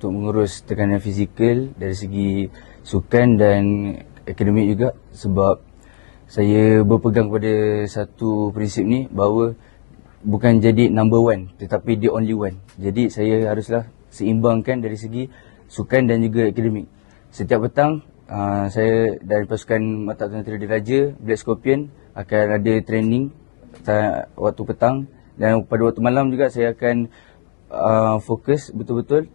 untuk mengurus tekanan fizikal dari segi sukan dan akademik juga, sebab saya berpegang pada satu prinsip ni bahawa bukan jadi number one tetapi the only one. Jadi saya haruslah seimbangkan dari segi sukan dan juga akademik. Setiap petang saya dari pasukan Mata Tentera Diraja Black Scorpion akan ada training waktu petang, dan pada waktu malam juga saya akan fokus betul-betul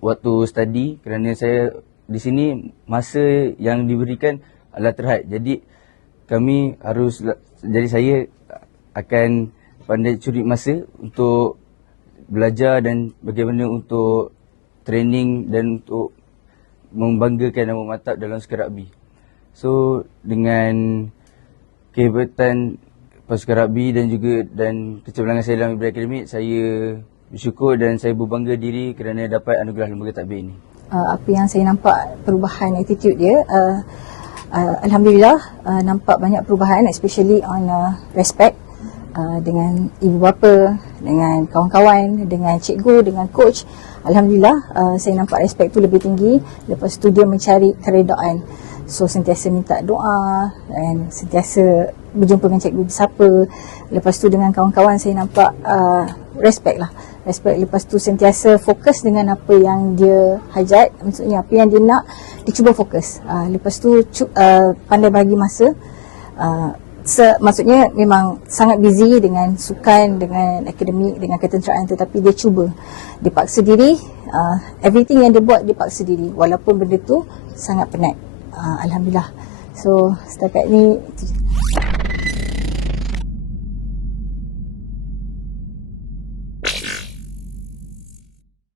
waktu study, kerana saya di sini masa yang diberikan adalah terhad. Jadi saya akan pandai curi masa untuk belajar dan bagaimana untuk training dan untuk membanggakan nama Matap dalam sukan rugby. So dengan kehebatan pasukan rugby dan kecemerlangan saya dalam bidang akademik, saya bersyukur dan saya berbangga diri kerana dapat anugerah lembaga tadbir ini. Apa yang saya nampak perubahan attitude dia, Alhamdulillah nampak banyak perubahan, especially on respect dengan ibu bapa, dengan kawan-kawan, dengan cikgu, dengan coach. Alhamdulillah saya nampak respect tu lebih tinggi. Lepas tu dia mencari keredaan. So sentiasa minta doa dan sentiasa berjumpa dengan cikgu bersapa. Lepas tu dengan kawan-kawan saya nampak respect lah. Respect. Lepas tu sentiasa fokus dengan apa yang dia hajat. Maksudnya apa yang dia nak, dia cuba fokus. Lepas tu pandai bagi masa. Maksudnya memang sangat busy dengan sukan, dengan akademik, dengan ketenteraan, tetapi dia cuba. Dia paksa diri, everything yang dia buat dia paksa diri, walaupun benda tu sangat penat. Alhamdulillah. So setakat ni